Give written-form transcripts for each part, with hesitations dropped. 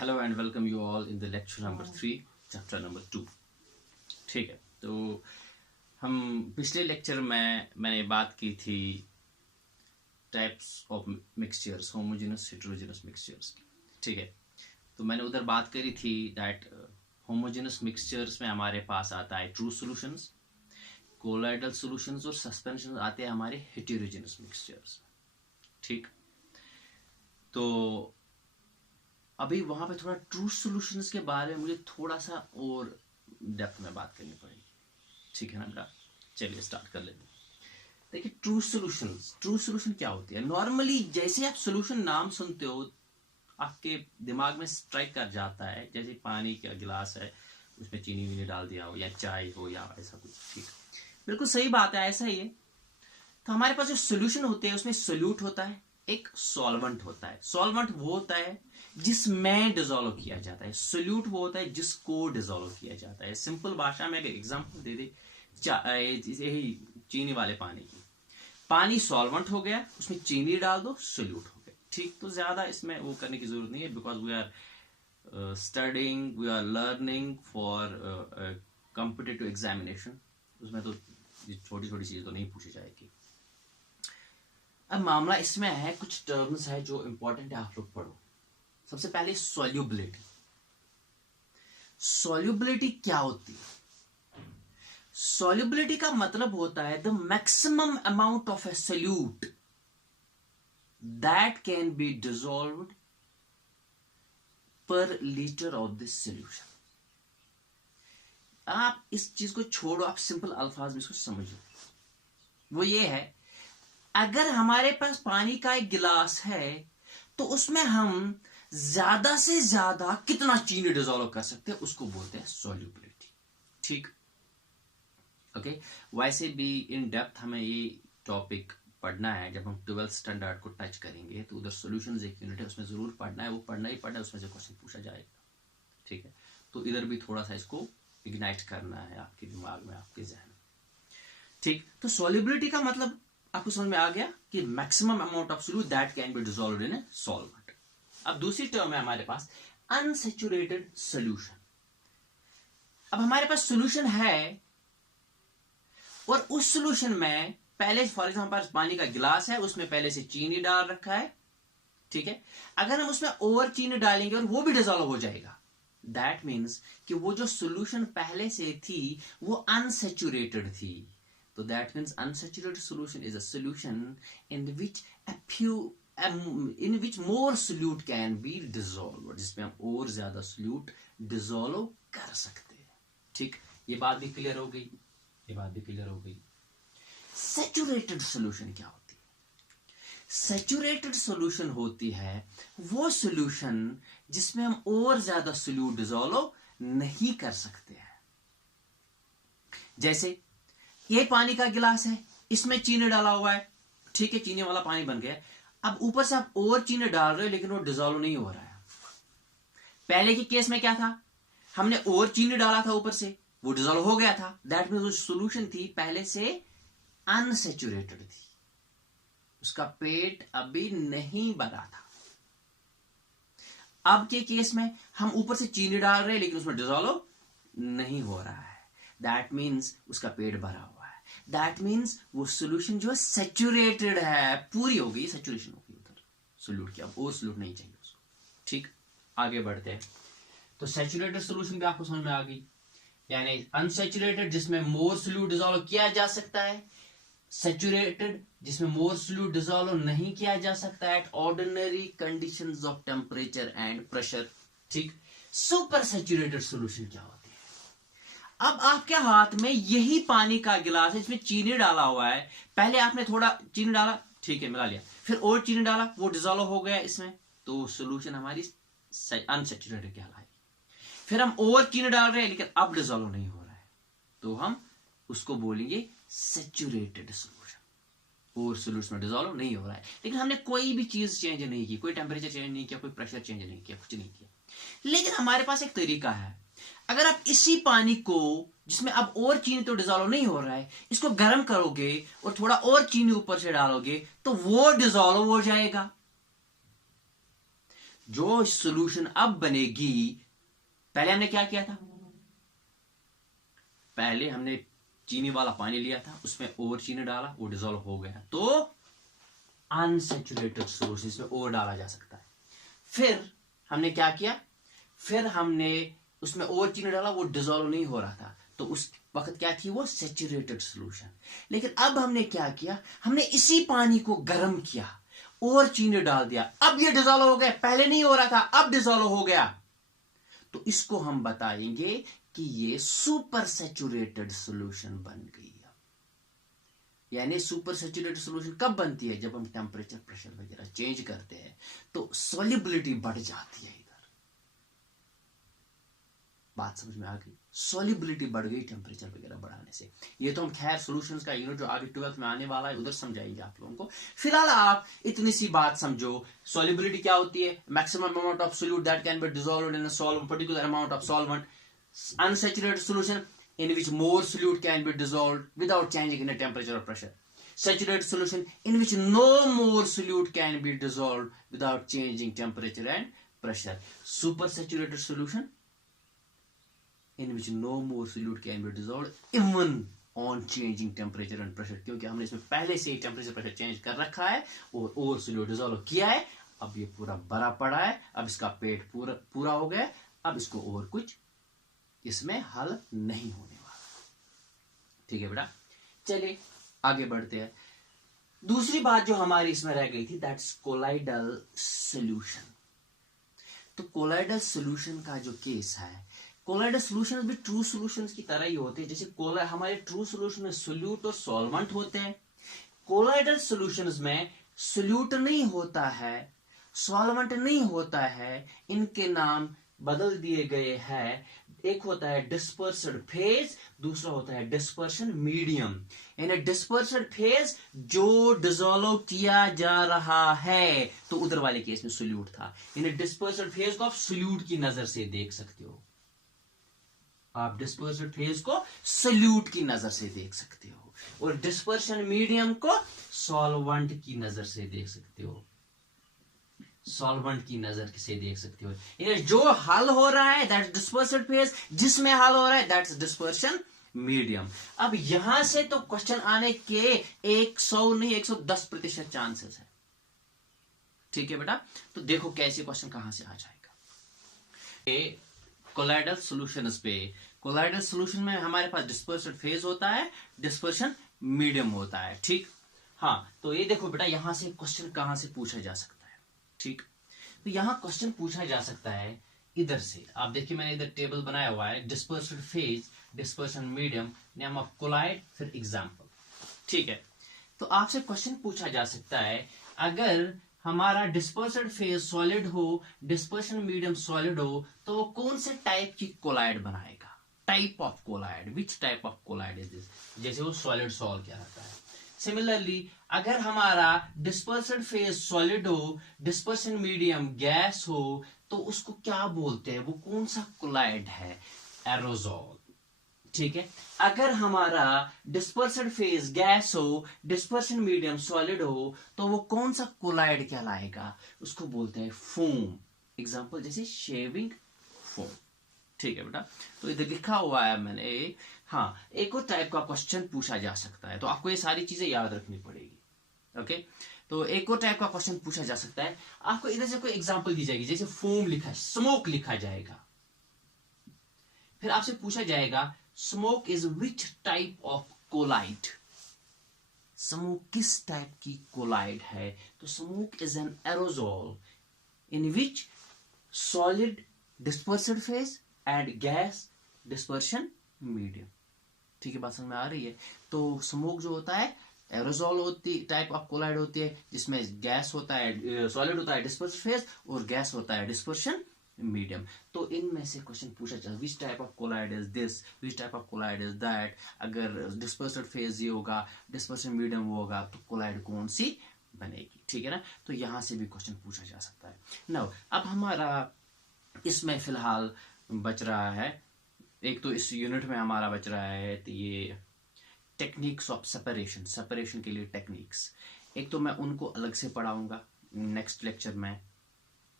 Hello and welcome you all in the lecture number 3 chapter number 2। ठीक है, तो हम पिछले लेक्चर में मैंने बात की थी types of mixtures, homogeneous heterogeneous mixtures की। ठीक है, तो मैंने उधर बात करी थी दैट होमोजेनस मिक्सचर्स में हमारे पास आता है ट्रू सॉल्यूशंस, कोलॉइडल सॉल्यूशंस और सस्पेंशन आते हैं हमारे हेटेरोजेनस मिक्सचर्स। ठीक, तो अभी वहां पे थोड़ा ट्रू सॉल्यूशंस के बारे में मुझे थोड़ा सा और डेप्थ में बात करनी पड़ेगी। ठीक है ना बेटा, चलिए स्टार्ट कर लेते हैं। देखिए, ट्रू सॉल्यूशन क्या होती है? नॉर्मली जैसे आप सॉल्यूशन नाम सुनते हो आपके दिमाग में स्ट्राइक कर जाता है, जैसे पानी का गिलास है, उसमें चीनी वीनी डाल दिया हो या चाय हो या ऐसा कुछ। ठीक, बिल्कुल सही बात है, ऐसा ही है। तो हमारे पास जो सॉल्यूशन होते हैं उसमें सोल्यूट होता है, एक सॉल्वेंट होता है। सॉल्वेंट वो होता है जिसमें डिसॉल्व किया जाता है, सोल्यूट वो होता है जिसको डिसॉल्व किया जाता है। सिंपल भाषा में अगर एग्जांपल दे दे, यही चीनी वाले पानी की, पानी सॉल्वेंट हो गया, उसमें चीनी डाल दो, सोल्यूट हो गया। ठीक, तो ज्यादा इसमें वो करने की जरूरत नहीं है, because we are studying, we are learning for competitive examination. उसमें तो छोटी छोटी चीज तो नहीं पूछी जाएगी। अब मामला इसमें है, कुछ टर्म्स है जो इंपॉर्टेंट है, आप लोग पढ़ो। सबसे पहले सॉल्युबिलिटी। सॉल्युबिलिटी क्या होती है? सॉल्युबिलिटी का मतलब होता है the maximum amount of A solute that can be dissolved पर लीटर ऑफ दिस सोल्यूशन। आप इस चीज को छोड़ो, आप सिंपल अल्फाज में इसको समझो। वो ये है, अगर हमारे पास पानी का एक गिलास है तो उसमें हम ज्यादा से ज्यादा कितना चीनी डिसॉल्व कर सकते हैं, उसको बोलते हैं सॉल्युबिलिटी। ठीक, ओके। वैसे भी इन डेप्थ हमें ये टॉपिक पढ़ना है, जब हम 12th स्टैंडर्ड को टच करेंगे तो उधर सॉल्यूशंस एक यूनिट है, उसमें जरूर पढ़ना है, वो पढ़ना ही पढ़ना है, उसमें से क्वेश्चन पूछा जाएगा। ठीक है, तो इधर भी थोड़ा सा इसको इग्नाइट करना है आपके दिमाग में, आपके जहन में। ठीक, तो सॉल्युबिलिटी का मतलब आपको समझ में आ गया कि maximum amount of solute that can be dissolved in a solvent. अब दूसरी टर्म है हमारे पास अनसैचुरेटेड सॉल्यूशन। अब हमारे पास सॉल्यूशन है और उस सॉल्यूशन में पहले, फॉर एग्जांपल हमारे पास पानी का गिलास है, उसमें पहले से चीनी डाल रखा है। ठीक है, अगर हम उसमें और चीनी डालेंगे और वो भी डिसॉल्व हो जाएगा, दैट मीन्स कि वो जो सॉल्यूशन पहले से थी वो अनसैचुरेटेड थी। So that means unsaturated solution is a solution in which more solute can be dissolved, जिसमें हम और ज्यादा solute dissolve कर सकते हैं। ठीक, ये बात भी क्लियर हो गई, ये बात भी क्लियर हो गई। Saturated solution क्या होती है? Saturated solution होती है वो solution जिसमें हम और ज्यादा solute dissolve नहीं कर सकते हैं। जैसे ये पानी का गिलास है, इसमें चीनी डाला हुआ है। ठीक है, चीनी वाला पानी बन गया। अब ऊपर से आप और चीनी डाल रहे हो लेकिन वो डिसॉल्व नहीं हो रहा है। पहले के केस में क्या था, हमने और चीनी डाला था ऊपर से, वो डिसॉल्व हो गया था। दैट मींस जो सॉल्यूशन थी पहले से अनसैचुरेटेड थी, उसका पेट अभी नहीं भरा था। अब के केस में हम ऊपर से चीनी डाल रहे हैं लेकिन उसमें डिसॉल्व नहीं हो रहा है, दैट मीन्स उसका पेट भरा हुआ है। दैट मीन्स वो सॉल्यूशन जो है सैचुरेटेड है, पूरी हो गई, सैचुरेशन हो गई उधर सॉल्यूट की, अब और सॉल्यूट नहीं चाहिए उसको। ठीक, आगे बढ़ते हैं। तो सैचुरेटेड सॉल्यूशन भी आपको समझ में आ गई, यानी अनसैचुरेटेड जिसमें मोर सॉल्यूट डिसॉल्व किया जा सकता है, सैचुरेटेड जिसमें मोर सॉल्यूट डिसॉल्व नहीं किया जा सकता at ordinary conditions of temperature and pressure. ठीक, सुपर सैचुरेटेड सॉल्यूशन क्या होता है? अब आपके हाथ में यही पानी का गिलास है, इसमें चीनी डाला हुआ है। पहले आपने थोड़ा चीनी डाला, ठीक है, मिला लिया, फिर और चीनी डाला, वो डिसॉल्व हो गया इसमें, तो सॉल्यूशन हमारी अनसैचुरेटेड कहलाएगी। फिर हम और चीनी डाल रहे हैं लेकिन अब डिसॉल्व नहीं हो रहा है, तो हम उसको बोलेंगे सैचुरेटेड सॉल्यूशन। और सॉल्यूशन में डिसॉल्व नहीं हो रहा है लेकिन हमने कोई भी चीज चेंज नहीं की, कोई टेम्परेचर चेंज नहीं किया, कोई प्रेशर चेंज नहीं किया, कुछ नहीं किया। लेकिन हमारे पास एक तरीका है, अगर आप इसी पानी को, जिसमें अब और चीनी तो डिसॉल्व नहीं हो रहा है, इसको गर्म करोगे और थोड़ा और चीनी ऊपर से डालोगे तो वो डिसॉल्व हो जाएगा। जो सॉल्यूशन अब बनेगी, पहले हमने क्या किया था, पहले हमने चीनी वाला पानी लिया था, उसमें और चीनी डाला, वो डिसॉल्व हो गया, तो अनसैचुरेटेड सॉल्यूशन, इसमें और डाला जा सकता है। फिर हमने क्या किया, फिर हमने उसमें और चीनी डाला, वो डिसॉल्व नहीं हो रहा था, तो उस वक्त क्या थी, वो सैचुरेटेड सॉल्यूशन। लेकिन अब हमने क्या किया, हमने इसी पानी को गर्म किया और चीनी डाल दिया, अब ये डिसॉल्व हो गया, पहले नहीं हो रहा था, अब डिसॉल्व हो गया, तो इसको हम बताएंगे कि ये सुपर सैचुरेटेड सॉल्यूशन बन गई। यानी सुपर सैचुरेटेड सॉल्यूशन कब बनती है, जब हम टेम्परेचर प्रेशर वगैरह चेंज करते हैं, तो सॉल्युबिलिटी बढ़ जाती है। इधर बात समझ में आ गई, सॉल्युबिलिटी बढ़ गई टेम्परेचर वगैरह बढ़ाने से। ये तो हम खैर सॉल्यूशंस का यूनिट जो आगे 12th में आने वाला है उधर समझाएंगे आप लोगों को। फिलहाल आप इतनी सी बात समझो, सॉल्युबिलिटी क्या होती है, maximum amount of solute that can be dissolved in a solvent, particular amount of solvent. Unsaturated solution in which more solute can be dissolved without changing in the temperature or pressure. Saturated solution in which no more solute can be dissolved without changing temperature and pressure. Supersaturated solution in which no more solute can be dissolved even on changing temperature and pressure, क्योंकि हमने इसमें पहले से ही temperature pressure change कर रखा है और solute dissolve किया है, अब ये पूरा भरा पड़ा है, अब इसका पेट पूरा हो गया, अब इसको और कुछ इसमें हल नहीं होने वाला। ठीक है बेटा, चलिए आगे बढ़ते हैं। दूसरी बात जो हमारी इसमें रह गई थी, दैट्स कोलाइडल सॉल्यूशन। तो कोलाइडल सॉल्यूशन का जो केस है, कोलाइडल सॉल्यूशन भी ट्रू सॉल्यूशंस की तरह ही होते हैं। जैसे हमारे ट्रू सॉल्यूशन में सोल्यूट और सॉल्वेंट होते हैं, कोलाइडल सॉल्यूशंस में सोल्यूट नहीं होता है, सॉल्वेंट नहीं होता है, इनके नाम बदल दिए गए हैं। एक होता है डिस्पर्स्ड फेज, दूसरा होता है डिस्पर्शन मीडियम। यानी डिस्पर्स्ड फेज जो डिसॉल्व किया जा रहा है, तो उधर वाले केस में सोल्यूट था, यानी डिस्पर्स्ड फेज को आप सोल्यूट की नजर से देख सकते हो, आप डिस्पर्स्ड फेज को सोल्यूट की नजर से देख सकते हो, और डिस्पर्शन मीडियम को सॉल्वेंट की नजर से देख सकते हो, सॉल्वेंट की नजर से देख सकते हो। यानी जो हल हो रहा है दैट्स डिस्पर्स्ड फेज, जिसमें हल हो रहा है दैट्स डिस्पर्शन मीडियम। अब यहां से तो क्वेश्चन आने के 100 नहीं 110% चांसेस है। ठीक है बेटा, तो देखो कैसे क्वेश्चन कहां से आ जाएगा। कोलाइडल सॉल्यूशंस पे, कोलाइडल सॉल्यूशन में हमारे पास डिस्पर्स्ड फेज होता है, डिस्पर्शन मीडियम होता है। ठीक, हाँ, तो ये देखो बेटा, यहां से क्वेश्चन कहां से पूछा जा सकता है। ठीक, तो यहां क्वेश्चन पूछा जा सकता है इधर से। आप देखिए मैंने इधर टेबल बनाया हुआ है, dispersed phase, dispersion medium, name of colloid, फिर एग्जांपल। ठीक है, तो आपसे क्वेश्चन पूछा जा सकता है, अगर हमारा डिस्पर्स्ड फेज सॉलिड हो, डिस्पर्शन मीडियम सॉलिड हो, तो वो कौन से टाइप की कोलाइड बनाएगा, type of colloid, which type of colloid is this, जैसे वो सॉलिड सॉल्व क्या रहता है। सिमिलरली अगर हमारा डिस्पर्स्ड फेज सॉलिड हो, डिस्पर्शन मीडियम गैस हो, तो उसको क्या बोलते हैं, वो कौन सा कोलाइड है, एरोजोल। ठीक है, अगर हमारा डिस्पर्स्ड फेज गैस हो, डिस्पर्शन मीडियम सॉलिड हो, तो वो कौन सा कोलाइड कहलाएगा, उसको बोलते हैं फोम। एग्जांपल जैसे शेविंग फोम। ठीक है बेटा, तो इधर लिखा हुआ है मैंने। हाँ, एक और टाइप का क्वेश्चन पूछा जा सकता है, तो आपको ये सारी चीजें याद रखनी पड़ेगी। ओके, तो एक और टाइप का क्वेश्चन पूछा जा सकता है, आपको इधर से कोई एग्जांपल दी जाएगी, जैसे फोम लिखा है, स्मोक लिखा जाएगा, फिर आपसे पूछा जाएगा smoke is which type of colloid, smoke किस टाइप की कोलाइड है, तो smoke is an aerosol in which solid dispersed phase and gas dispersion medium. ठीक है, बात समझ में आ रही है। तो स्मोक जो होता है एरोजोल होती टाइप ऑफ कोलाइड होती है, जिसमें गैस होता है, सॉलिड होता है डिस्पर्स्ड फेज, और गैस होता है डिस्पर्शन मीडियम। तो इनमें से क्वेश्चन पूछा जाए, which type of colloid is this, which type of colloid is that. अगर डिस्पर्स्ड फेज ये होगा, डिस्पर्शन मीडियम वो होगा, तो कोलाइड कौन सी बनेगी। ठीक है ना, तो यहां से भी क्वेश्चन पूछा जा सकता है। नाउ अब हमारा इसमें फिलहाल बच रहा है, एक तो इस यूनिट में हमारा बच रहा है तो ये टेक्निक्स ऑफ सेपरेशन, सेपरेशन के लिए टेक्निक्स। एक तो मैं उनको अलग से पढ़ाऊंगा नेक्स्ट लेक्चर में,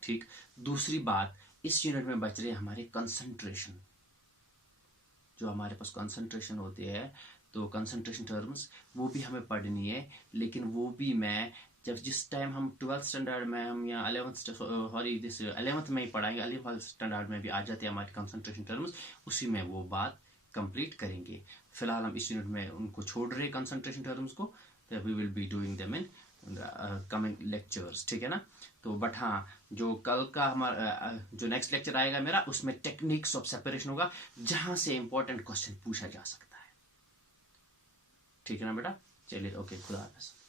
ठीक। दूसरी बात, इस यूनिट में बच रहे हमारे कंसंट्रेशन, जो हमारे पास कंसंट्रेशन होते हैं, तो कंसंट्रेशन टर्म्स वो भी हमें पढ़नी है, लेकिन वो भी मैं जब जिस टाइम हम 12th स्टैंडर्ड में हम या 11th में ही पढ़ाएंगे, 11th स्टैंडर्ड में भी आ जाते हैं हमारे कंसंट्रेशन टर्म्स, उसी में वो बात कंप्लीट करेंगे। फिलहाल हम इस यूनिट में उनको छोड़ रहे कंसंट्रेशन टर्म्स को, तो we will be doing them in coming lectures, ठीक है ना। तो बट हाँ, जो कल का हमारा जो नेक्स्ट लेक्चर आएगा मेरा, उसमें टेक्निक्स ऑफ सेपरेशन होगा, जहां से इंपॉर्टेंट क्वेश्चन पूछा जा सकता है, ठीक है ना बेटा। चलिए, ओके, खुदा हाफिज़।